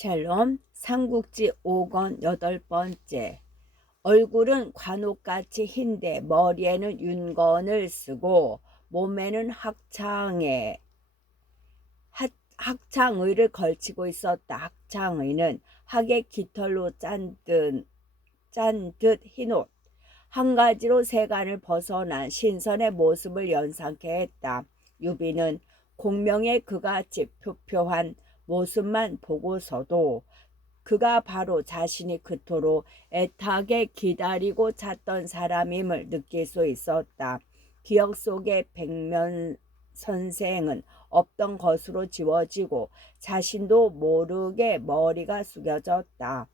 샬롬 삼국지 5권 8번째. 얼굴은 관옥같이 흰데 머리에는 윤건을 쓰고 몸에는 학창의를 걸치고 있었다. 학창의는 학의 깃털로 짠 듯 흰옷 한 가지로 세간을 벗어난 신선의 모습을 연상케 했다. 유비는 공명의 그같이 표표한 모습만 보고서도 그가 바로 자신이 그토록 애타게 기다리고 찾던 사람임을 느낄 수 있었다. 기억 속에 백면 선생은 없던 것으로 지워지고 자신도 모르게 머리가 숙여졌다.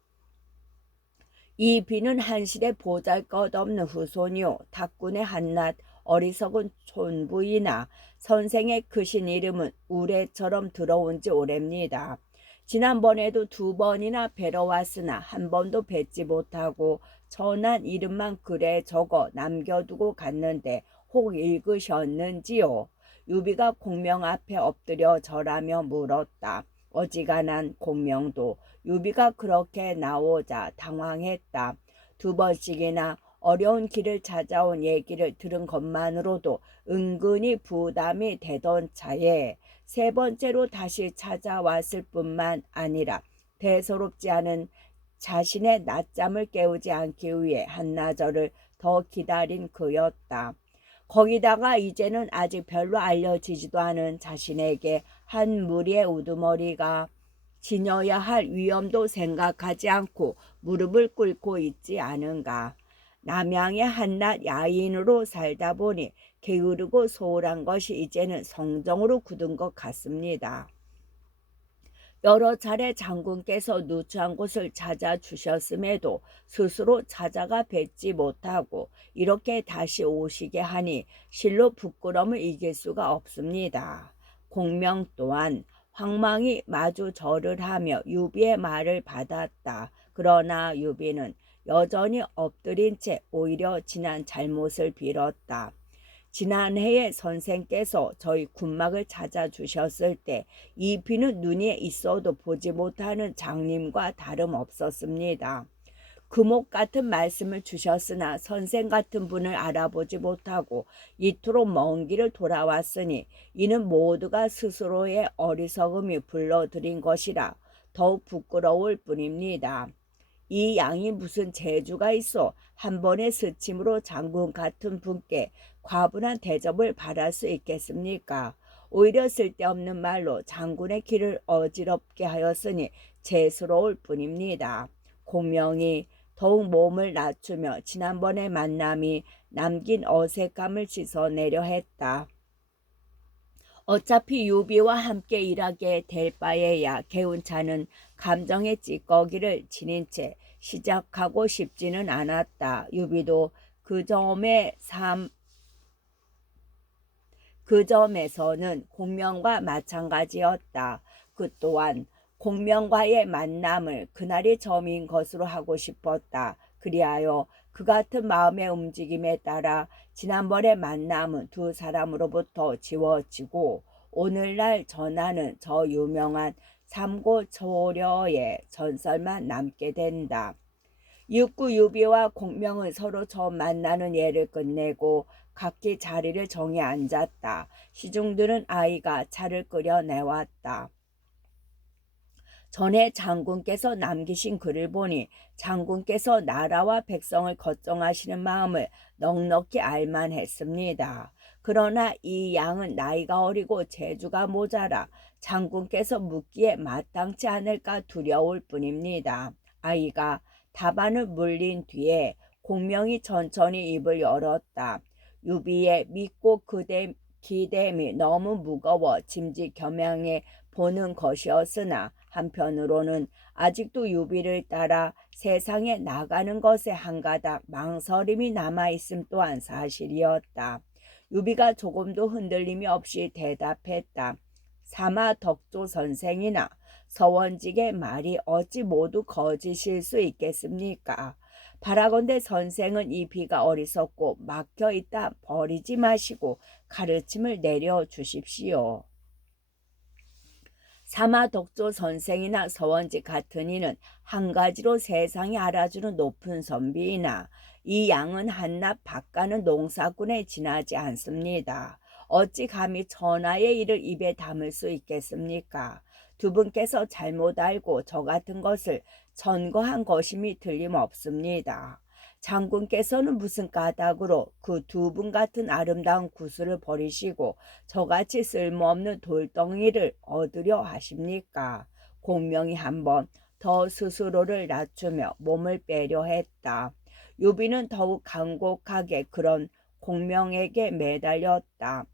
이 비는 한실의 보잘것없는 후손이요 탁군의 한낱 어리석은 촌부이나 선생의 크신 이름은 우레처럼 들어온 지 오래입니다. 지난번에도 2번이나 뵈러 왔으나 한 번도 뵙지 못하고 천한 이름만 글에 적어 남겨두고 갔는데 혹 읽으셨는지요? 유비가 공명 앞에 엎드려 절하며 물었다. 어지간한 공명도 유비가 그렇게 나오자 당황했다. 2번씩이나 어려운 길을 찾아온 얘기를 들은 것만으로도 은근히 부담이 되던 차에 3번째로 다시 찾아왔을 뿐만 아니라 대수롭지 않은 자신의 낮잠을 깨우지 않기 위해 한나절을 더 기다린 그였다. 거기다가 이제는 아직 별로 알려지지도 않은 자신에게 한 무리의 우두머리가 지녀야 할 위험도 생각하지 않고 무릎을 꿇고 있지 않은가. 남양의 한낱 야인으로 살다 보니 게으르고 소홀한 것이 이제는 성정으로 굳은 것 같습니다. 여러 차례 장군께서 누추한 곳을 찾아주셨음에도 스스로 찾아가 뵙지 못하고 이렇게 다시 오시게 하니 실로 부끄러움을 이길 수가 없습니다. 공명 또한 황망히 마주 절을 하며 유비의 말을 받았다. 그러나 유비는 여전히 엎드린 채 오히려 지난 잘못을 빌었다. 지난해에 선생께서 저희 군막을 찾아주셨을 때 이 비는 눈에 있어도 보지 못하는 장님과 다름없었습니다. 금옥 같은 말씀을 주셨으나 선생 같은 분을 알아보지 못하고 이토록 먼 길을 돌아왔으니 이는 모두가 스스로의 어리석음이 불러들인 것이라 더욱 부끄러울 뿐입니다. 이 양이 무슨 재주가 있어 한 번의 스침으로 장군 같은 분께 과분한 대접을 받을 수 있겠습니까? 오히려 쓸데없는 말로 장군의 길을 어지럽게 하였으니 죄스러울 뿐입니다. 공명이 더욱 몸을 낮추며 지난번의 만남이 남긴 어색함을 씻어내려 했다. 어차피 유비와 함께 일하게 될 바에야 개운찮은 감정의 찌꺼기를 지닌 채 시작하고 싶지는 않았다. 유비도 그 점에서는 공명과 마찬가지였다. 그 또한 공명과의 만남을 그날이 처음인 것으로 하고 싶었다. 그리하여 그 같은 마음의 움직임에 따라 지난번의 만남은 두 사람으로부터 지워지고 오늘날 전하는 저 유명한 삼고초려의 전설만 남게 된다. 육구 유비와 공명은 서로 처음 만나는 예를 끝내고 각기 자리를 정해 앉았다. 시중들은 아이가 차를 끓여 내왔다. 전에 장군께서 남기신 글을 보니 장군께서 나라와 백성을 걱정하시는 마음을 넉넉히 알만했습니다. 그러나 이 양은 나이가 어리고 재주가 모자라 장군께서 묻기에 마땅치 않을까 두려울 뿐입니다. 아이가 답안을 물린 뒤에 공명이 천천히 입을 열었다. 유비의 믿고 기댐이 너무 무거워 짐짓겸양해 보는 것이었으나 한편으로는 아직도 유비를 따라 세상에 나가는 것에 한가닥 망설임이 남아있음 또한 사실이었다. 유비가 조금도 흔들림이 없이 대답했다. 사마 덕조 선생이나 서원직의 말이 어찌 모두 거짓일 수 있겠습니까? 바라건대 선생은 이 비가 어리석고 막혀있다 버리지 마시고 가르침을 내려주십시오. 사마독조 선생이나 서원지 같은 이는 한 가지로 세상이 알아주는 높은 선비이나 이 양은 한낱 바가는 농사꾼에 지나지 않습니다. 어찌 감히 천하의 일을 입에 담을 수 있겠습니까? 두 분께서 잘못 알고 저 같은 것을 전거한 것임이 틀림없습니다. 장군께서는 무슨 까닭으로 그 두 분 같은 아름다운 구슬을 버리시고 저같이 쓸모없는 돌덩이를 얻으려 하십니까? 공명이 한번 더 스스로를 낮추며 몸을 빼려 했다. 유비는 더욱 간곡하게 그런 공명에게 매달렸다.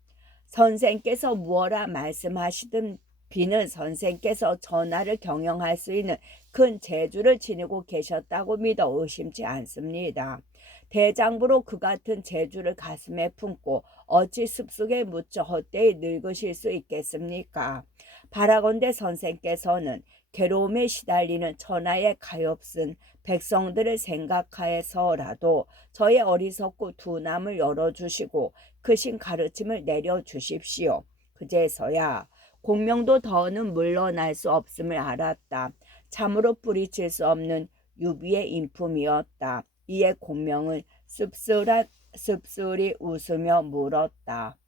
선생께서 무엇라 말씀하시든 비는 선생께서 전하를 경영할 수 있는 큰 재주를 지니고 계셨다고 믿어 의심치 않습니다. 대장부로 그 같은 재주를 가슴에 품고 어찌 습속에 묻혀 헛되이 늙으실 수 있겠습니까? 바라건대 선생께서는 괴로움에 시달리는 천하의 가엾은 백성들을 생각하여서라도 저의 어리석고 둔함을 열어주시고 크신 가르침을 내려주십시오. 그제서야 공명도 더는 물러날 수 없음을 알았다. 참으로 뿌리칠 수 없는 유비의 인품이었다. 이에 공명은 씁쓸히 웃으며 물었다.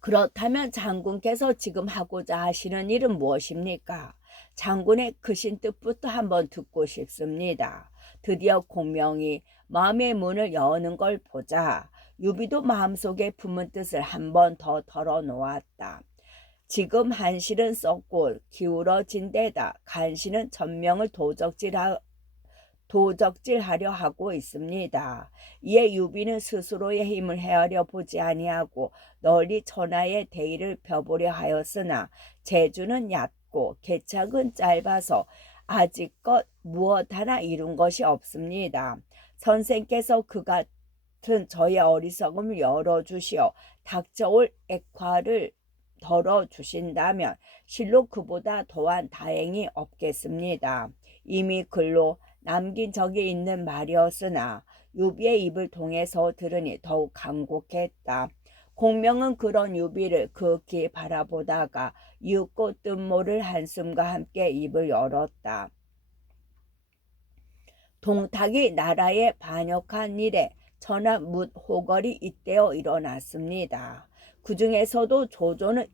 그렇다면 장군께서 지금 하고자 하시는 일은 무엇입니까? 장군의 크신 뜻부터 한번 듣고 싶습니다. 드디어 공명이 마음의 문을 여는 걸 보자 유비도 마음속에 품은 뜻을 한번 더 털어놓았다. 지금 한실은 썩고 기울어진 데다 간실은 전명을 도적질하려 하고 있습니다. 이에 유비는 스스로의 힘을 헤아려 보지 아니하고 널리 천하의 대의를 펴보려 하였으나 재주는 얕고 계책은 짧아서 아직껏 무엇 하나 이룬 것이 없습니다. 선생께서 그 같은 저의 어리석음을 열어주시어 닥쳐올 액화를 덜어주신다면 실로 그보다 더한 다행이 없겠습니다. 이미 글로 남긴 적이 있는 말이었으나 유비의 입을 통해서 들으니 더욱 간곡했다. 공명은 그런 유비를 극히 바라보다가 이윽고 뜻모를 한숨과 함께 입을 열었다. 동탁이 나라에 반역한 일에 천하 묻 호걸이 잇대어 일어났습니다. 그 중에서도 조조는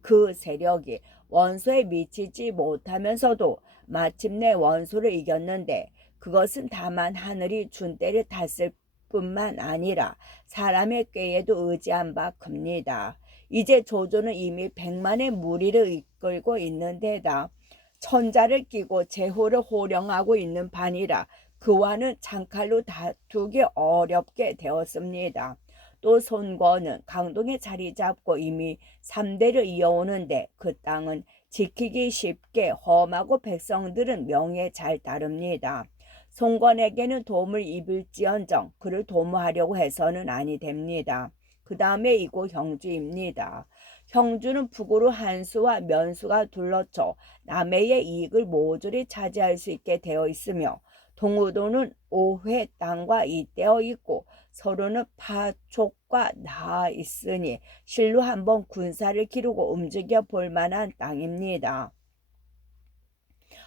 그 세력이 원소에 미치지 못하면서도 마침내 원소를 이겼는데 그것은 다만 하늘이 준 때를 탔을 뿐만 아니라 사람의 꾀에도 의지한 바 큽니다. 이제 조조는 이미 100만의 무리를 이끌고 있는 데다 천자를 끼고 제호를 호령하고 있는 판이라 그와는 창칼로 다투기 어렵게 되었습니다. 또 손권은 강동에 자리 잡고 이미 3대를 이어오는데 그 땅은 지키기 쉽게 험하고 백성들은 명에 잘 따릅니다. 손권에게는 도움을 입을지언정 그를 도모하려고 해서는 아니 됩니다. 그 다음에 이고 형주입니다. 형주는 북으로 한수와 면수가 둘러쳐 남해의 이익을 모조리 차지할 수 있게 되어 있으며 동우도는 5회 땅과 잇대어 있고 서로는 파촉과 나 있으니 실로 한번 군사를 기르고 움직여 볼 만한 땅입니다.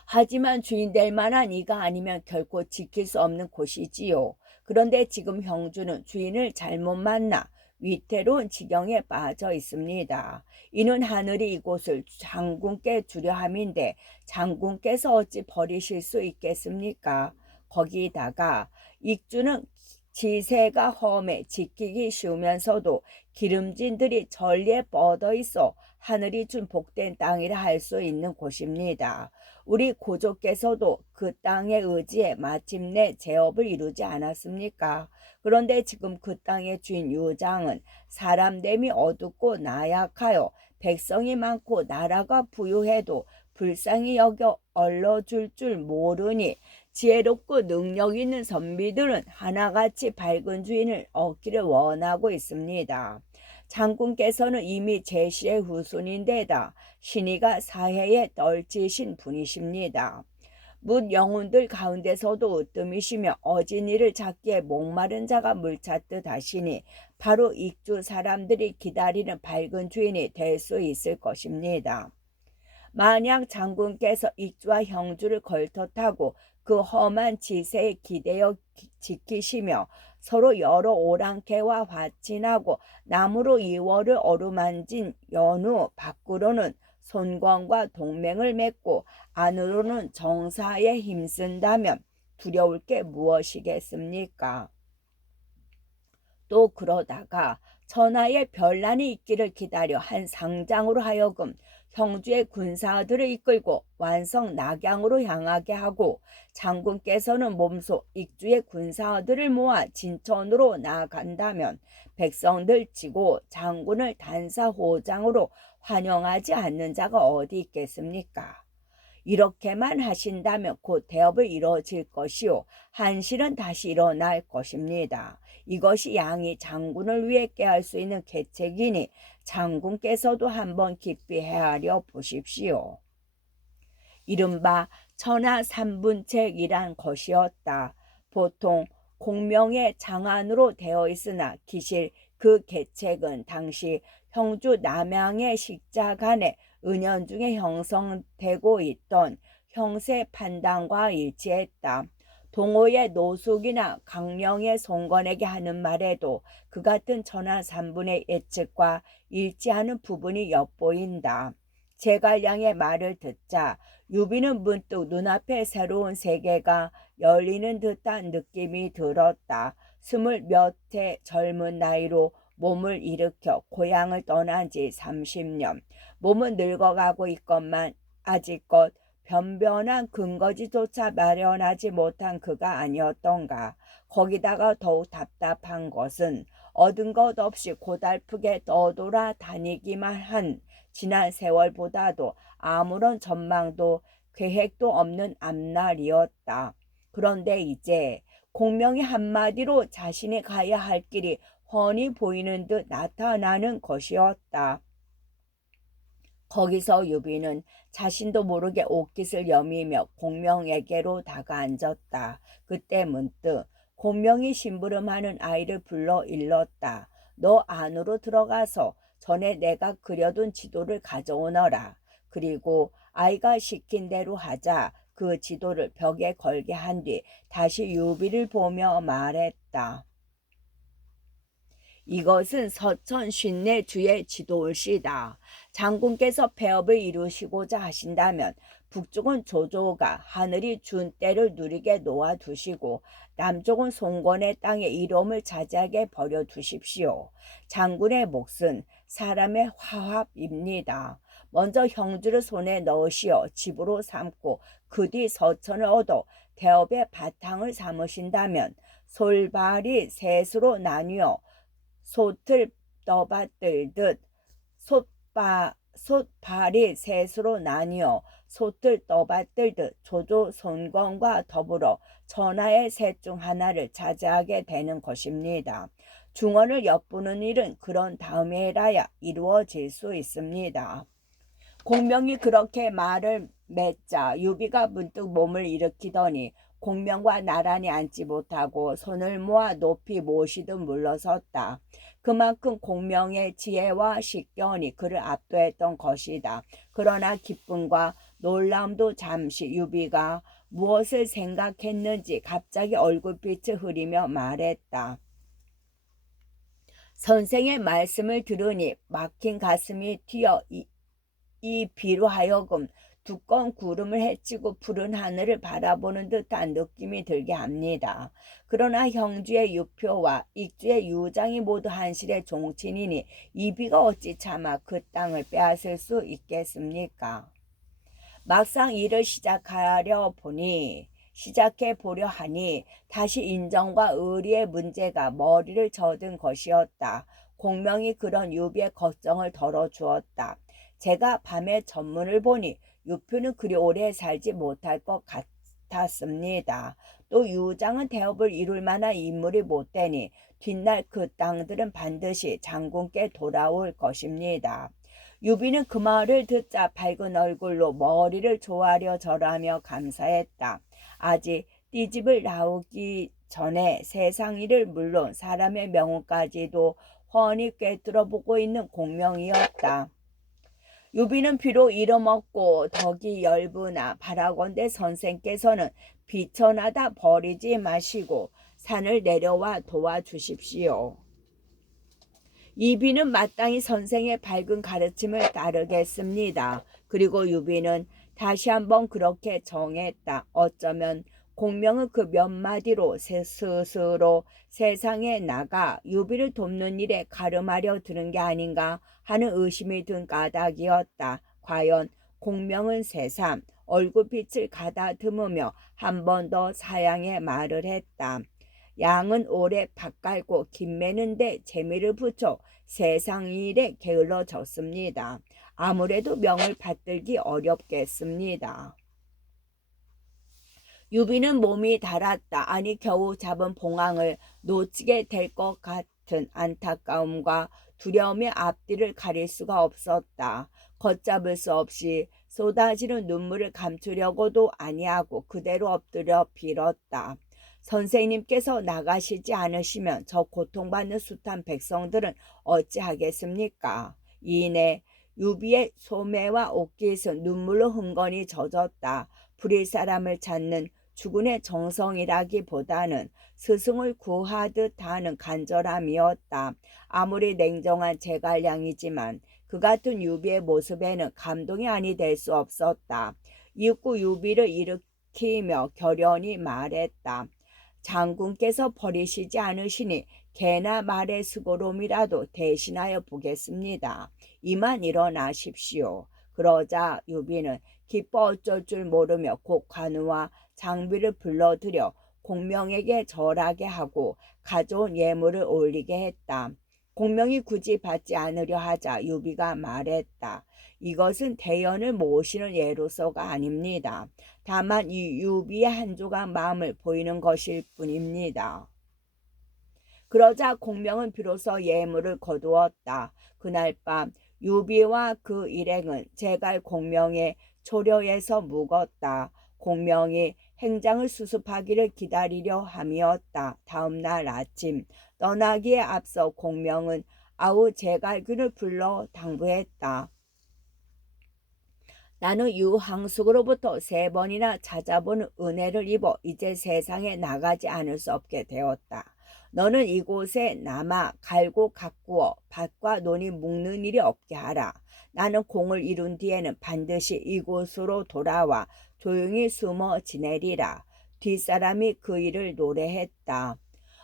하지만 주인 될 만한 이가 아니면 결코 지킬 수 없는 곳이지요. 그런데 지금 형주는 주인을 잘못 만나 위태로운 지경에 빠져 있습니다. 이는 하늘이 이곳을 장군께 주려 함인데 장군께서 어찌 버리실 수 있겠습니까? 거기다가 익주는 지세가 험해 지키기 쉬우면서도 기름진들이 전리에 뻗어 있어 하늘이 준 복된 땅이라 할 수 있는 곳입니다. 우리 고조께서도 그 땅의 의지에 마침내 제업을 이루지 않았습니까? 그런데 지금 그 땅의 주인 유장은 사람됨이 어둡고 나약하여 백성이 많고 나라가 부유해도 불쌍히 여겨 얼러줄 줄 모르니 지혜롭고 능력 있는 선비들은 하나같이 밝은 주인을 얻기를 원하고 있습니다. 장군께서는 이미 제시의 후손인데다 신의가 사해에 떨치신 분이십니다. 묻 영혼들 가운데서도 으뜸이시며 어진 이를 찾기에 목마른 자가 물 찾듯 하시니 바로 익주 사람들이 기다리는 밝은 주인이 될 수 있을 것입니다. 만약 장군께서 익주와 형주를 걸터타고 그 험한 지세에 기대어 지키시며 서로 여러 오랑캐와 화친하고 나무로 이월을 어루만진 연후 밖으로는 손권과 동맹을 맺고 안으로는 정사에 힘쓴다면 두려울 게 무엇이겠습니까? 또 그러다가 천하의 변란이 있기를 기다려 한 상장으로 하여금 형주의 군사들을 이끌고 완성 낙양으로 향하게 하고 장군께서는 몸소 익주의 군사들을 모아 진천으로 나아간다면 백성들 치고 장군을 단사호장으로 환영하지 않는 자가 어디 있겠습니까? 이렇게만 하신다면 곧 대업을 이뤄질 것이요 한실은 다시 일어날 것입니다. 이것이 양이 장군을 위해 깨할 수 있는 계책이니 장군께서도 한번 깊이 헤아려 보십시오. 이른바 천하삼분책이란 것이었다. 보통 공명의 장안으로 되어 있으나 기실 그 계책은 당시 형주 남양의 식자 간에 은연중에 형성되고 있던 형세 판단과 일치했다. 동호의 노숙이나 강령의 송건에게 하는 말에도 그 같은 천하삼분의 예측과 일치하는 부분이 엿보인다. 제갈량의 말을 듣자 유비는 문득 눈앞에 새로운 세계가 열리는 듯한 느낌이 들었다. 20몇 해 젊은 나이로 몸을 일으켜 고향을 떠난 지 30년. 몸은 늙어가고 있건만 아직껏 변변한 근거지조차 마련하지 못한 그가 아니었던가. 거기다가 더욱 답답한 것은 얻은 것 없이 고달프게 떠돌아 다니기만 한 지난 세월보다도 아무런 전망도 계획도 없는 앞날이었다. 그런데 이제 공명이 한마디로 자신이 가야 할 길이 훤히 보이는 듯 나타나는 것이었다. 거기서 유비는 자신도 모르게 옷깃을 여미며 공명에게로 다가앉았다. 그때 문득 공명이 심부름하는 아이를 불러 일렀다. 너 안으로 들어가서 전에 내가 그려둔 지도를 가져오너라. 그리고 아이가 시킨 대로 하자 그 지도를 벽에 걸게 한 뒤 다시 유비를 보며 말했다. 이것은 서천 쉰내 주의 지도울시다. 장군께서 폐업을 이루시고자 하신다면 북쪽은 조조가 하늘이 준 때를 누리게 놓아두시고 남쪽은 송건의 땅에 이름을 차지하게 버려두십시오. 장군의 몫은 사람의 화합입니다. 먼저 형주를 손에 넣으시어 집으로 삼고 그 뒤 서천을 얻어 대업의 바탕을 삼으신다면 솔발이 셋으로 나뉘어 솥을 떠받들듯 솥발이 셋으로 나뉘어 솥을 떠받들듯 조조 손권과 더불어 천하의 셋 중 하나를 차지하게 되는 것입니다. 중원을 엿보는 일은 그런 다음에라야 이루어질 수 있습니다. 공명이 그렇게 말을 맺자 유비가 문득 몸을 일으키더니 공명과 나란히 앉지 못하고 손을 모아 높이 모시듯 물러섰다. 그만큼 공명의 지혜와 식견이 그를 압도했던 것이다. 그러나 기쁨과 놀라움도 잠시. 유비가 무엇을 생각했는지 갑자기 얼굴빛을 흐리며 말했다. 선생의 말씀을 들으니 막힌 가슴이 튀어 이 비로 하여금 두꺼운 구름을 헤치고 푸른 하늘을 바라보는 듯한 느낌이 들게 합니다. 그러나 형주의 유표와 익주의 유장이 모두 한실의 종친이니 이 비가 어찌 차마 그 땅을 빼앗을 수 있겠습니까? 막상 일을 시작해 보려 하니 다시 인정과 의리의 문제가 머리를 저든 것이었다. 공명이 그런 유비의 걱정을 덜어주었다. 제가 밤에 전문을 보니 유표는 그리 오래 살지 못할 것 같았습니다. 또 유장은 대업을 이룰 만한 인물이 못 되니 뒷날 그 땅들은 반드시 장군께 돌아올 것입니다. 유비는 그 말을 듣자 밝은 얼굴로 머리를 조아려 절하며 감사했다. 아직 띠집을 나오기 전에 세상 일을 물론 사람의 명운까지도 훤히 꿰뚫어보고 있는 공명이었다. 유비는 비록 잃어먹고 덕이 열부나 바라건대 선생께서는 비천하다 버리지 마시고 산을 내려와 도와주십시오. 이비는 마땅히 선생의 밝은 가르침을 따르겠습니다. 그리고 유비는 다시 한번 그렇게 정했다. 어쩌면 공명은 그 몇 마디로 스스로 세상에 나가 유비를 돕는 일에 가름하려 드는 게 아닌가 하는 의심이 든 까닭이었다. 과연 공명은 새삼 얼굴빛을 가다듬으며 한 번 더 사양의 말을 했다. 양은 오래 밥 갈고 김 매는데 재미를 붙여 세상 일에 게을러졌습니다. 아무래도 명을 받들기 어렵겠습니다. 유비는 몸이 달았다. 아니 겨우 잡은 봉황을 놓치게 될 것 같은 안타까움과 두려움의 앞뒤를 가릴 수가 없었다. 걷잡을 수 없이 쏟아지는 눈물을 감추려고도 아니하고 그대로 엎드려 빌었다. 선생님께서 나가시지 않으시면 저 고통받는 숱한 백성들은 어찌하겠습니까? 이내 유비의 소매와 옷깃은 눈물로 흥건히 젖었다. 부릴 사람을 찾는 주군의 정성이라기보다는 스승을 구하듯 하는 간절함이었다. 아무리 냉정한 제갈량이지만 그 같은 유비의 모습에는 감동이 아니 될 수 없었다. 이윽고 유비를 일으키며 결연히 말했다. 장군께서 버리시지 않으시니 개나 말의 수고로움이라도 대신하여 보겠습니다. 이만 일어나십시오. 그러자 유비는 기뻐 어쩔 줄 모르며 곧 관우와 장비를 불러들여 공명에게 절하게 하고 가져온 예물을 올리게 했다. 공명이 굳이 받지 않으려 하자 유비가 말했다. 이것은 대연을 모시는 예로서가 아닙니다. 다만 이 유비의 한 조각 마음을 보이는 것일 뿐입니다. 그러자 공명은 비로소 예물을 거두었다. 그날 밤 유비와 그 일행은 제갈 공명의 초려에서 묵었다. 공명이 행장을 수습하기를 기다리려 함이었다. 다음 날 아침 떠나기에 앞서 공명은 아우 제갈균을 불러 당부했다. 나는 유항숙으로부터 3번이나 찾아보는 은혜를 입어 이제 세상에 나가지 않을 수 없게 되었다. 너는 이곳에 남아 갈고 가꾸어 밭과 논이 묵는 일이 없게 하라. 나는 공을 이룬 뒤에는 반드시 이곳으로 돌아와 조용히 숨어 지내리라. 뒷사람이 그 일을 노래했다.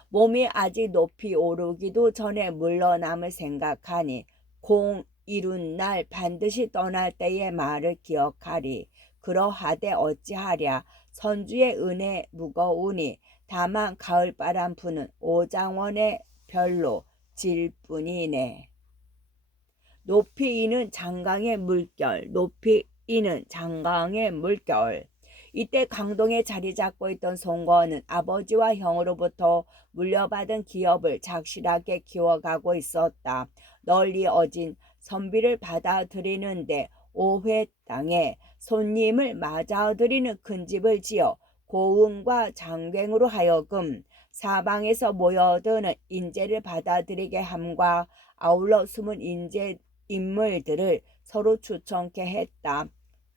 몸이 아직 높이 오르기도 전에 물러남을 생각하니 공 이룬 날 반드시 떠날 때의 말을 기억하리. 그러하되 어찌하랴. 선주의 은혜 무거우니 다만 가을바람 부는 오장원의 별로 질 뿐이네. 높이 이는 장강의 물결, 높이 이는 장강의 물결. 이때 강동에 자리 잡고 있던 송건은 아버지와 형으로부터 물려받은 기업을 착실하게 키워가고 있었다. 널리 어진 선비를 받아들이는데 오회 땅에 손님을 맞아들이는 큰 집을 지어 고흥과 장갱으로 하여금 사방에서 모여드는 인재를 받아들이게 함과 아울러 숨은 인물들을 서로 추천케 했다.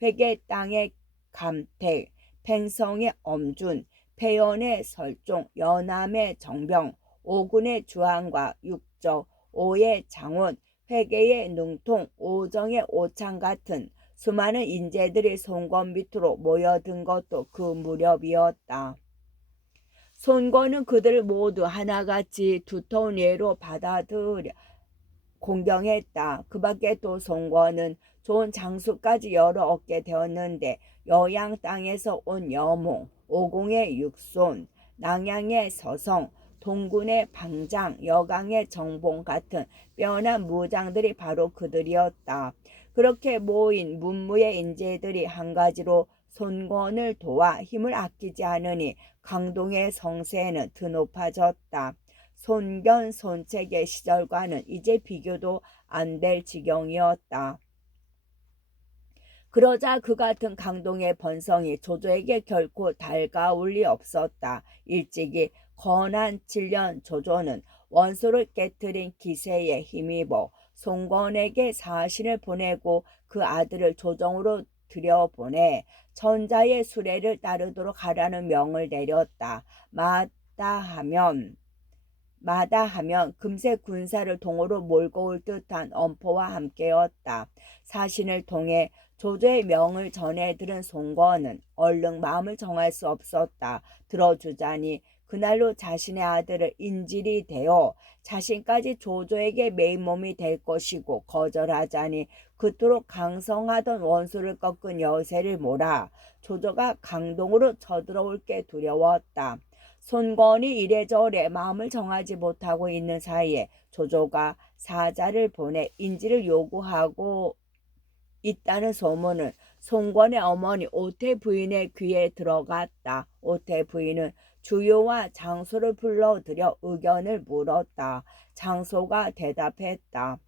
회계 땅의 감택, 팽성의 엄준, 폐연의 설종, 연암의 정병, 오군의 주한과 육적, 오의 장원, 회계의 능통, 오정의 오창 같은 수많은 인재들이 송건 밑으로 모여든 것도 그 무렵이었다. 송건은 그들을 모두 하나같이 두터운 예로 받아들여 공경했다. 그 밖에 또 송건은 좋은 장수까지 여러 얻게 되었는데 여양 땅에서 온 여몽, 오공의 육손, 낭양의 서성, 동군의 방장, 여강의 정봉 같은 빼어난 무장들이 바로 그들이었다. 그렇게 모인 문무의 인재들이 한 가지로 손권을 도와 힘을 아끼지 않으니 강동의 성세는 드높아졌다. 손견 손책의 시절과는 이제 비교도 안 될 지경이었다. 그러자 그 같은 강동의 번성이 조조에게 결코 달가울 리 없었다. 일찍이 건한 7년 조조는 원소를 깨뜨린 기세에 힘입어 송건에게 사신을 보내고 그 아들을 조정으로 들여보내 천자의 수레를 따르도록 하라는 명을 내렸다. 마다하면 금세 군사를 동으로 몰고 올 듯한 엄포와 함께였다. 사신을 통해 조조의 명을 전해 들은 송건은 얼른 마음을 정할 수 없었다. 들어주자니 그날로 자신의 아들을 인질이 되어 자신까지 조조에게 매인몸이 될 것이고, 거절하자니 그토록 강성하던 원수를 꺾은 여세를 몰아 조조가 강동으로 쳐들어올 게 두려웠다. 손건이 이래저래 마음을 정하지 못하고 있는 사이에 조조가 사자를 보내 인지를 요구하고 있다는 소문은 손건의 어머니 오태 부인의 귀에 들어갔다. 오태 부인은 주요와 장소를 불러들여 의견을 물었다. 장소가 대답했다.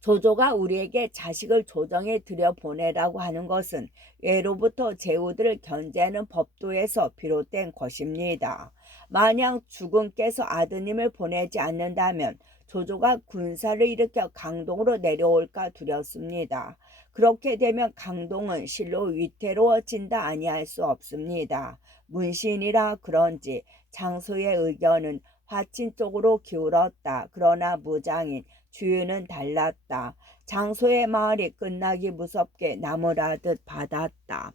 조조가 우리에게 자식을 조정에 들여보내라고 하는 것은 예로부터 제후들을 견제하는 법도에서 비롯된 것입니다. 만약 주군께서 아드님을 보내지 않는다면 조조가 군사를 일으켜 강동으로 내려올까 두렵습니다. 그렇게 되면 강동은 실로 위태로워진다 아니할 수 없습니다. 문신이라 그런지 장소의 의견은 화친 쪽으로 기울었다. 그러나 무장인 주유는 달랐다. 장소의 말이 끝나기 무섭게 나무라듯 받았다.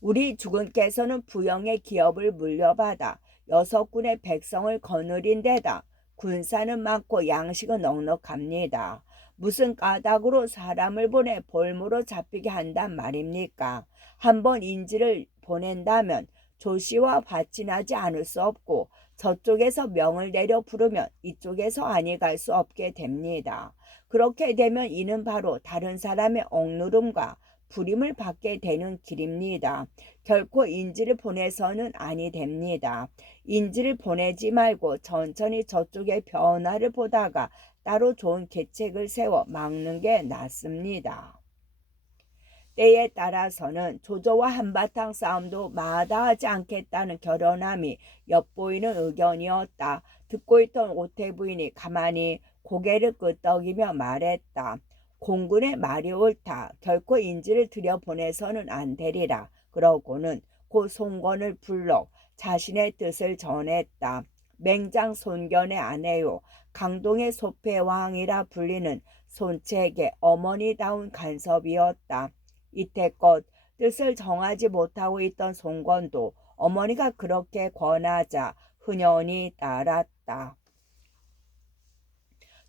우리 주군께서는 부영의 기업을 물려받아 6군의 백성을 거느린 데다 군사는 많고 양식은 넉넉합니다. 무슨 까닭으로 사람을 보내 볼모로 잡히게 한단 말입니까? 한번 인지를 보낸다면 조씨와 화친하지 않을 수 없고, 저쪽에서 명을 내려 부르면 이쪽에서 아니 갈 수 없게 됩니다. 그렇게 되면 이는 바로 다른 사람의 억누름과 불임을 받게 되는 길입니다. 결코 인지를 보내서는 아니 됩니다. 인지를 보내지 말고 천천히 저쪽의 변화를 보다가 따로 좋은 계책을 세워 막는 게 낫습니다. 때에 따라서는 조조와 한바탕 싸움도 마다하지 않겠다는 결연함이 엿보이는 의견이었다. 듣고 있던 오태 부인이 가만히 고개를 끄덕이며 말했다. 공군의 말이 옳다. 결코 인지를 들여보내서는 안 되리라. 그러고는 곧 송건을 불러 자신의 뜻을 전했다. 맹장 손견의 아내요, 강동의 소패왕이라 불리는 손책의 어머니다운 간섭이었다. 이태껏 뜻을 정하지 못하고 있던 송건도 어머니가 그렇게 권하자 흔연히 따랐다.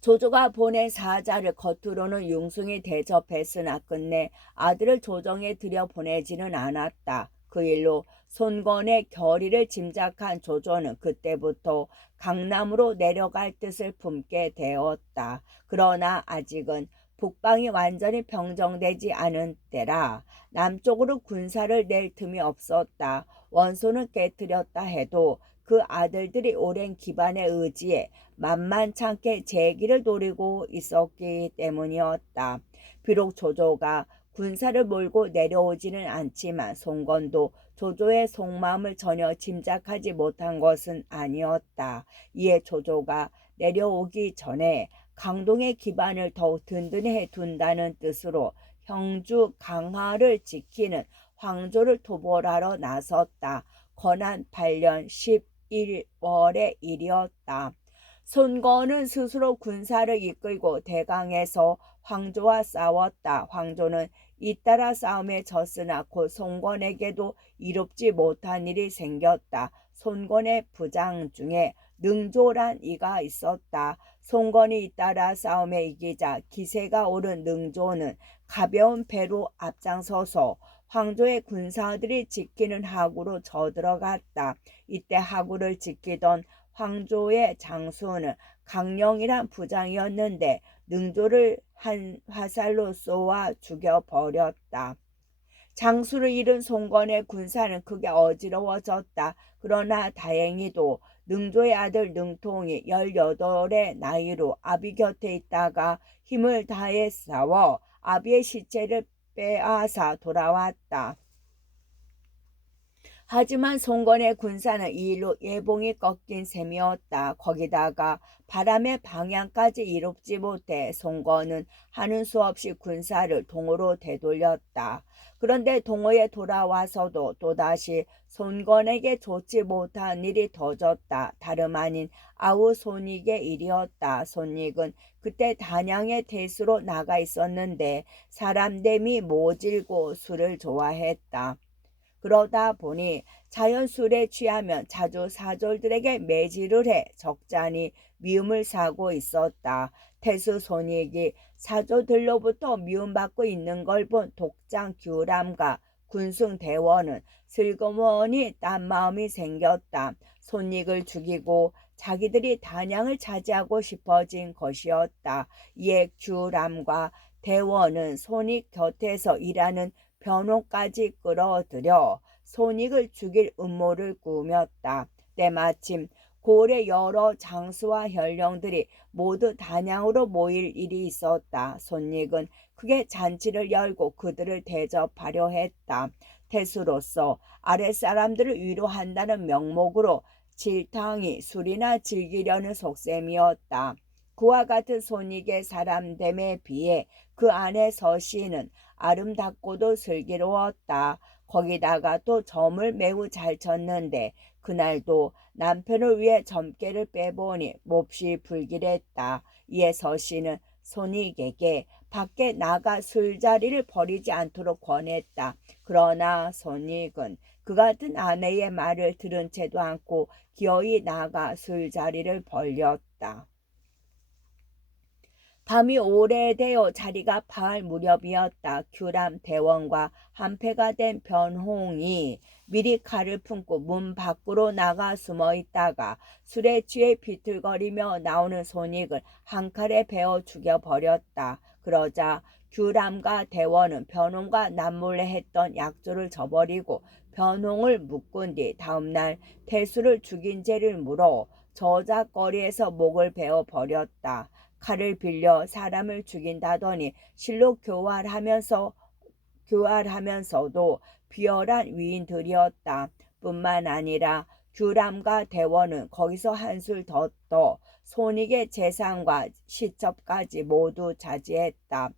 조조가 보낸 사자를 겉으로는 융숭이 대접했으나 끝내 아들을 조정에 들여보내지는 않았다. 그 일로 손건의 결의를 짐작한 조조는 그때부터 강남으로 내려갈 뜻을 품게 되었다. 그러나 아직은 북방이 완전히 평정되지 않은 때라 남쪽으로 군사를 낼 틈이 없었다. 원소는 깨뜨렸다 해도 그 아들들이 오랜 기반의 의지에 만만찮게 재기를 노리고 있었기 때문이었다. 비록 조조가 군사를 몰고 내려오지는 않지만 송건도 조조의 속마음을 전혀 짐작하지 못한 것은 아니었다. 이에 조조가 내려오기 전에 강동의 기반을 더욱 든든해 둔다는 뜻으로 형주 강화를 지키는 황조를 토벌하러 나섰다. 건한 8년 11월의 일이었다. 손건은 스스로 군사를 이끌고 대강에서 황조와 싸웠다. 황조는 잇따라 싸움에 졌으나 곧 손건에게도 이롭지 못한 일이 생겼다. 손건의 부장 중에 능조란 이가 있었다. 손건이 잇따라 싸움에 이기자 기세가 오른 능조는 가벼운 배로 앞장서서 황조의 군사들이 지키는 하구로 저들어갔다. 이때 하구를 지키던 황조의 장수는 강령이란 부장이었는데 능조를 한 화살로 쏘아 죽여버렸다. 장수를 잃은 송건의 군사는 크게 어지러워졌다. 그러나 다행히도 능조의 아들 능통이 18의 나이로 아비 곁에 있다가 힘을 다해 싸워 아비의 시체를 빼앗아 돌아왔다. 하지만 송건의 군사는 이 일로 예봉이 꺾인 셈이었다. 거기다가 바람의 방향까지 이롭지 못해 송건은 하는 수 없이 군사를 동으로 되돌렸다. 그런데 동호에 돌아와서도 또다시 손건에게 좋지 못한 일이 터졌다. 다름 아닌 아우손익의 일이었다. 손익은 그때 단양의 대수로 나가 있었는데 사람 됨이 모질고 술을 좋아했다. 그러다 보니 자연 술에 취하면 자주 사졸들에게 매질을 해 적잖이 미움을 사고 있었다. 태수 손익이 사조들로부터 미움받고 있는 걸 본 독장 규람과 군승 대원은 슬그머니 딴 마음이 생겼다. 손익을 죽이고 자기들이 단양을 차지하고 싶어진 것이었다. 이에 규람과 대원은 손익 곁에서 일하는 변호까지 끌어들여 손익을 죽일 음모를 꾸몄다. 때마침 고을의 여러 장수와 현령들이 모두 단양으로 모일 일이 있었다. 손익은 크게 잔치를 열고 그들을 대접하려 했다. 태수로서 아랫사람들을 위로한다는 명목으로 질탕이 술이나 즐기려는 속셈이었다. 그와 같은 손익의 사람됨에 비해 그 아내 서씨는 아름답고도 슬기로웠다. 거기다가 또 점을 매우 잘 쳤는데 그날도 남편을 위해 점괘를 빼보니 몹시 불길했다. 이에 서씨는 손익에게 밖에 나가 술자리를 벌이지 않도록 권했다. 그러나 손익은 그 같은 아내의 말을 들은 채도 않고 기어이 나가 술자리를 벌였다. 밤이 오래되어 자리가 파할 무렵이었다. 규람 대원과 한패가 된 변홍이 미리 칼을 품고 문 밖으로 나가 숨어 있다가 술에 취해 비틀거리며 나오는 손익을 한 칼에 베어 죽여버렸다. 그러자 규람과 대원은 변홍과 남몰래 했던 약조를 저버리고 변홍을 묶은 뒤 다음날 태수를 죽인 죄를 물어 저작거리에서 목을 베어 버렸다. 칼을 빌려 사람을 죽인다더니 실로 교활하면서도 비열한 위인들이었다. 뿐만 아니라 규람과 대원은 거기서 한술 더 떠 손익의 재산과 시첩까지 모두 차지했다.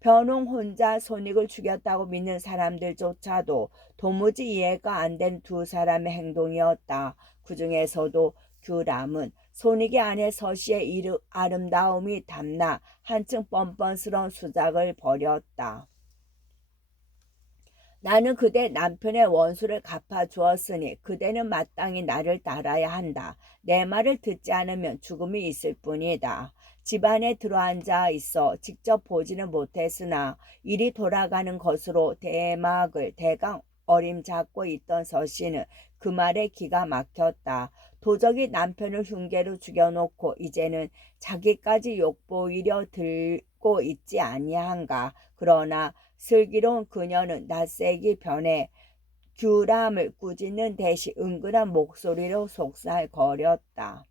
변홍 혼자 손익을 죽였다고 믿는 사람들조차도 도무지 이해가 안 된 두 사람의 행동이었다. 그 중에서도 규람은 손익의 아내 서씨의 아름다움이 담나 한층 뻔뻔스러운 수작을 벌였다. 나는 그대 남편의 원수를 갚아주었으니 그대는 마땅히 나를 따라야 한다. 내 말을 듣지 않으면 죽음이 있을 뿐이다. 집안에 들어앉아 있어 직접 보지는 못했으나 일이 돌아가는 것으로 대막을 대강 어림잡고 있던 서씨는 그 말에 기가 막혔다. 도적이 남편을 흉계로 죽여놓고 이제는 자기까지 욕보이려 들고 있지 아니한가. 그러나 슬기로운 그녀는 낯색이 변해 규람을 꾸짖는 대신 은근한 목소리로 속살거렸다.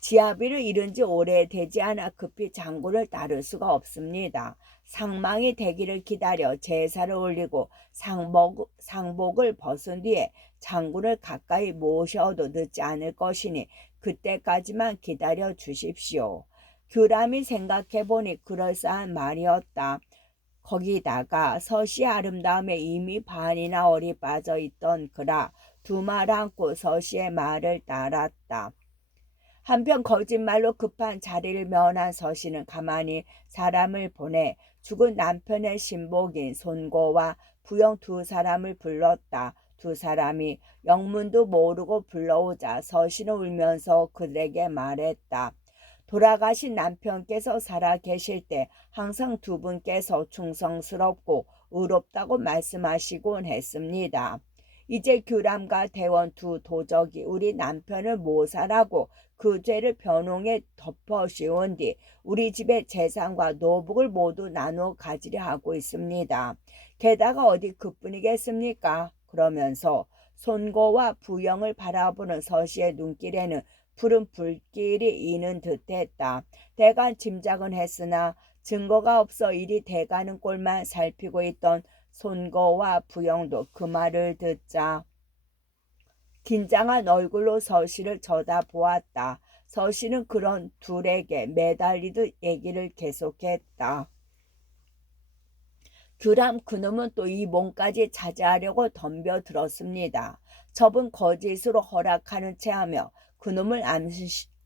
지아비를 잃은 지 오래되지 않아 급히 장군을 따를 수가 없습니다. 상망이 되기를 기다려 제사를 올리고 상복을 벗은 뒤에 장군을 가까이 모셔도 늦지 않을 것이니 그때까지만 기다려 주십시오. 규람이 생각해보니 그럴싸한 말이었다. 거기다가 서씨의 아름다움에 이미 반이나 얼이 빠져 있던 그라 두 말 안고 서씨의 말을 따랐다. 한편 거짓말로 급한 자리를 면한 서씨는 가만히 사람을 보내 죽은 남편의 신복인 손고와 부영 두 사람을 불렀다. 두 사람이 영문도 모르고 불러오자 서씨는 울면서 그들에게 말했다. 돌아가신 남편께서 살아 계실 때 항상 두 분께서 충성스럽고 의롭다고 말씀하시곤 했습니다. 이제 규람과 대원 두 도적이 우리 남편을 모살하고 그 죄를 변홍에 덮어 씌운 뒤 우리 집의 재산과 노복을 모두 나누어 가지려 하고 있습니다. 게다가 어디 그뿐이겠습니까? 그러면서 손고와 부영을 바라보는 서씨의 눈길에는 푸른 불길이 이는 듯했다. 대간 짐작은 했으나 증거가 없어 이리 돼가는 꼴만 살피고 있던 손고와 부영도 그 말을 듣자 긴장한 얼굴로 서씨를 쳐다보았다. 서씨는 그런 둘에게 매달리듯 얘기를 계속했다. 규람 그놈은 또 이 몸까지 차지하려고 덤벼들었습니다. 첩은 거짓으로 허락하는 체하며 그놈을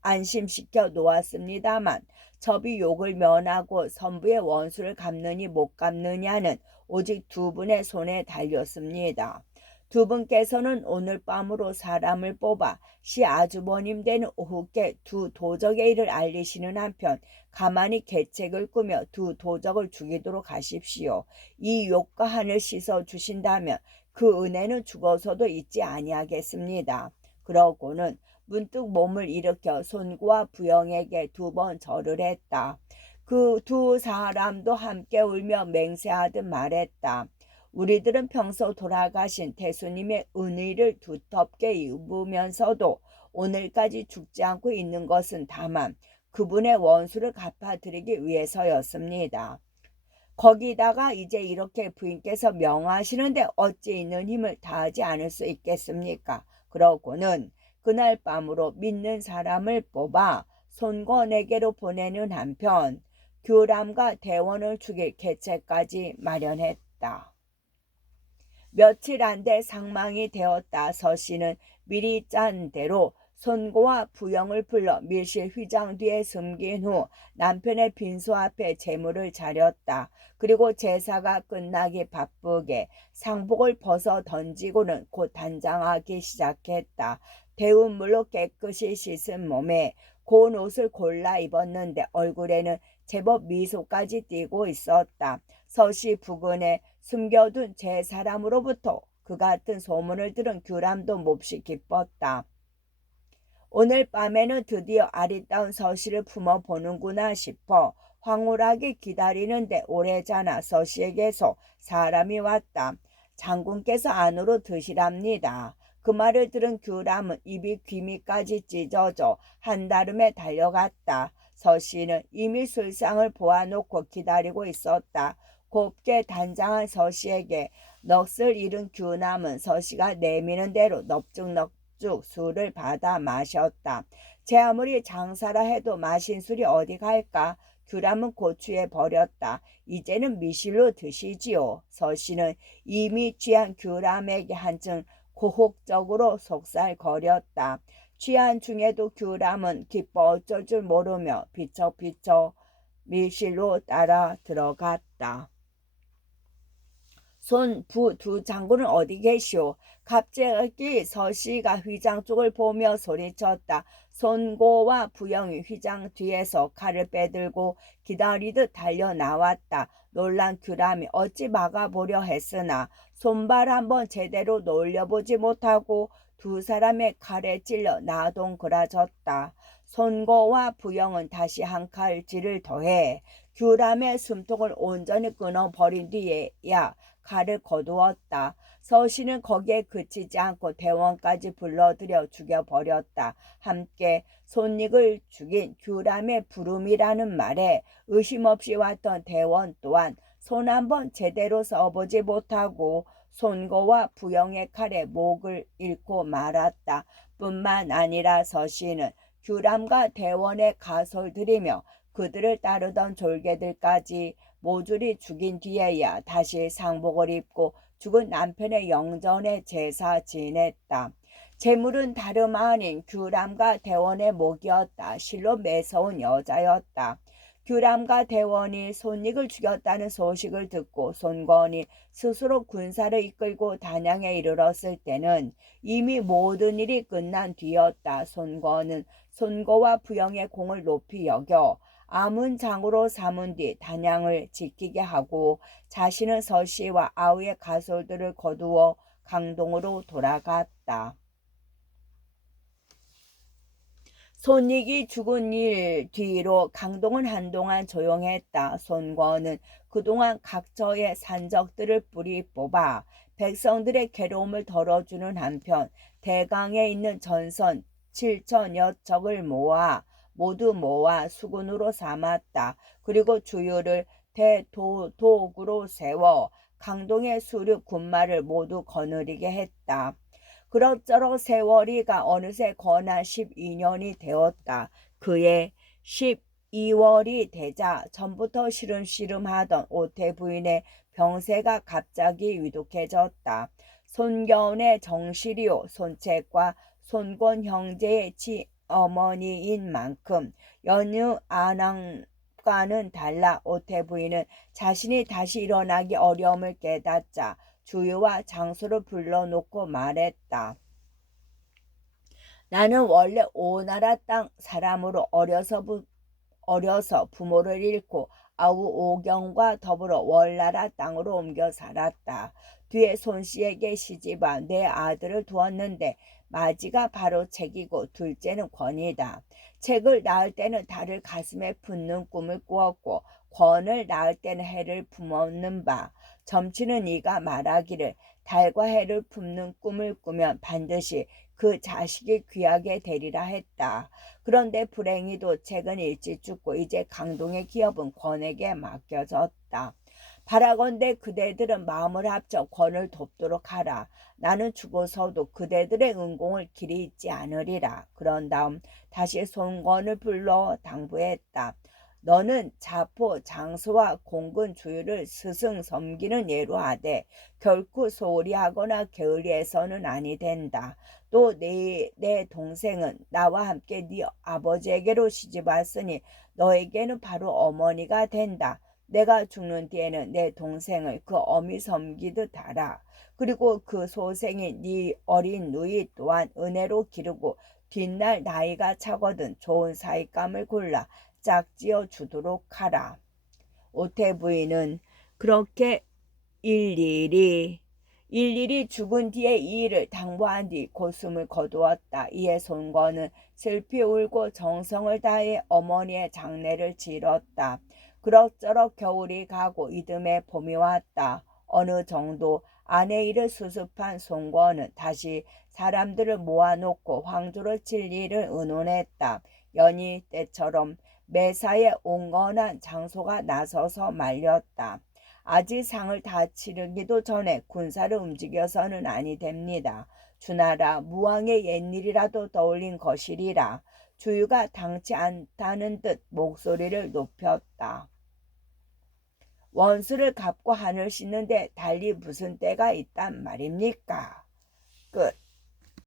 안심시켜 놓았습니다만 첩이 욕을 면하고 선부의 원수를 갚느니 못 갚느냐는 오직 두 분의 손에 달렸습니다. 두 분께서는 오늘 밤으로 사람을 뽑아 시 아주버님 되는 오후께 두 도적의 일을 알리시는 한편 가만히 계책을 꾸며 두 도적을 죽이도록 하십시오. 이 욕과 한을 씻어 주신다면 그 은혜는 죽어서도 잊지 아니하겠습니다. 그러고는 문득 몸을 일으켜 손구와 부영에게 두 번 절을 했다. 그 두 사람도 함께 울며 맹세하듯 말했다. 우리들은 평소 돌아가신 태수님의 은의를 두텁게 입으면서도 오늘까지 죽지 않고 있는 것은 다만 그분의 원수를 갚아드리기 위해서였습니다. 거기다가 이제 이렇게 부인께서 명하시는데 어찌 있는 힘을 다하지 않을 수 있겠습니까? 그러고는 그날 밤으로 믿는 사람을 뽑아 손권에게로 보내는 한편 규람과 대원을 죽일 계책까지 마련했다. 며칠 안 돼 상망이 되었다. 서씨는 미리 짠 대로 손고와 부영을 불러 밀실 휘장 뒤에 숨긴 후 남편의 빈소 앞에 제물을 차렸다. 그리고 제사가 끝나기 바쁘게 상복을 벗어 던지고는 곧 단장하기 시작했다. 데운 물로 깨끗이 씻은 몸에 고운 옷을 골라 입었는데 얼굴에는 제법 미소까지 띄고 있었다. 서씨 부근에 숨겨둔 제 사람으로부터 그 같은 소문을 들은 규람도 몹시 기뻤다. 오늘 밤에는 드디어 아리따운 서씨를 품어보는구나 싶어 황홀하게 기다리는데 오래잖아 서씨에게서 사람이 왔다. 장군께서 안으로 드시랍니다. 그 말을 들은 규람은 입이 귀미까지 찢어져 한달음에 달려갔다. 서씨는 이미 술상을 보아놓고 기다리고 있었다. 곱게 단장한 서씨에게 넋을 잃은 규람은 서씨가 내미는 대로 넙죽넙죽 술을 받아 마셨다. 제 아무리 장사라 해도 마신 술이 어디 갈까? 규람은 고추에 버렸다. 이제는 미실로 드시지요. 서씨는 이미 취한 규람에게 한층 고혹적으로 속살거렸다. 취한 중에도 규람은 기뻐 어쩔 줄 모르며 비척비척 밀실로 따라 들어갔다. 손, 부 두 장군은 어디 계시오? 갑자기 서씨가 휘장 쪽을 보며 소리쳤다. 손고와 부영이 휘장 뒤에서 칼을 빼들고 기다리듯 달려 나왔다. 놀란 규람이 어찌 막아보려 했으나 손발 한번 제대로 놀려보지 못하고 두 사람의 칼에 찔려 나동그라졌다. 손고와 부영은 다시 한 칼질을 더해 규람의 숨통을 온전히 끊어버린 뒤에야 칼을 거두었다. 서씨는 거기에 그치지 않고 대원까지 불러들여 죽여버렸다. 함께 손익을 죽인 규람의 부름이라는 말에 의심 없이 왔던 대원 또한 손 한번 제대로 써보지 못하고 손고와 부영의 칼에 목을 잃고 말았다. 뿐만 아니라 서씨는 규람과 대원의 가솔들이며 그들을 따르던 졸개들까지 모조리 죽인 뒤에야 다시 상복을 입고 죽은 남편의 영전에 제사 지냈다. 재물은 다름 아닌 규람과 대원의 목이었다. 실로 매서운 여자였다. 규람과 대원이 손익을 죽였다는 소식을 듣고 손권이 스스로 군사를 이끌고 단양에 이르렀을 때는 이미 모든 일이 끝난 뒤였다. 손권은 손고와 부영의 공을 높이 여겨 아문장으로 삼은 뒤 단양을 지키게 하고 자신은 서씨와 아우의 가솔들을 거두어 강동으로 돌아갔다. 손익이 죽은 일 뒤로 강동은 한동안 조용했다. 손권은 그동안 각처의 산적들을 뿌리 뽑아 백성들의 괴로움을 덜어주는 한편 대강에 있는 전선 7천여 척을 모두 모아 수군으로 삼았다. 그리고 주유를 대도독으로 세워 강동의 수륙 군마를 모두 거느리게 했다. 그럭저럭 세월이가 어느새 거나 12년이 되었다. 그해 12월이 되자 전부터 시름시름하던 오태 부인의 병세가 갑자기 위독해졌다. 손견의 정실이요 손책과 손권 형제의 지어머니인 만큼 연유 안왕과는 달라 오태 부인은 자신이 다시 일어나기 어려움을 깨닫자 주유와 장수를 불러놓고 말했다. 나는 원래 오나라 땅 사람으로 어려서 부모를 잃고 아우 오경과 더불어 월나라 땅으로 옮겨 살았다. 뒤에 손씨에게 시집와 내 아들을 두었는데 마지가 바로 책이고 둘째는 권이다. 책을 낳을 때는 달을 가슴에 품는 꿈을 꾸었고 권을 낳을 때는 해를 품었는 바 점치는 이가 말하기를 달과 해를 품는 꿈을 꾸면 반드시 그 자식이 귀하게 되리라 했다. 그런데 불행히도 책은 일찍 죽고 이제 강동의 기업은 권에게 맡겨졌다. 바라건대 그대들은 마음을 합쳐 권을 돕도록 하라. 나는 죽어서도 그대들의 은공을 길이 잊지 않으리라. 그런 다음 다시 손권을 불러 당부했다. 너는 자포 장수와 공군 주유를 스승 섬기는 예로 하되 결코 소홀히 하거나 게을리해서는 아니 된다. 또 내 동생은 나와 함께 네 아버지에게로 시집왔으니 너에게는 바로 어머니가 된다. 내가 죽는 뒤에는 내 동생을 그 어미 섬기듯 하라. 그리고 그 소생이 네 어린 누이 또한 은혜로 기르고 뒷날 나이가 차거든 좋은 사익감을 골라 짝지어 주도록 하라. 오태 부인은 그렇게 일일이 죽은 뒤에 이 일을 당부한 뒤 곧숨을 거두었다. 이에 손권은 슬피 울고 정성을 다해 어머니의 장례를 치렀다. 그럭저럭 겨울이 가고 이듬해 봄이 왔다. 어느 정도 아내 일을 수습한 손권은 다시 사람들을 모아놓고 황조를 칠 일을 의논했다. 연희 때처럼 매사에 온건한 장소가 나서서 말렸다. 아직 상을 다 치르기도 전에 군사를 움직여서는 아니 됩니다. 주나라 무왕의 옛일이라도 떠올린 것이리라. 주유가 당치 않다는 듯 목소리를 높였다. 원수를 갚고 한을 씻는데 달리 무슨 때가 있단 말입니까? 끝.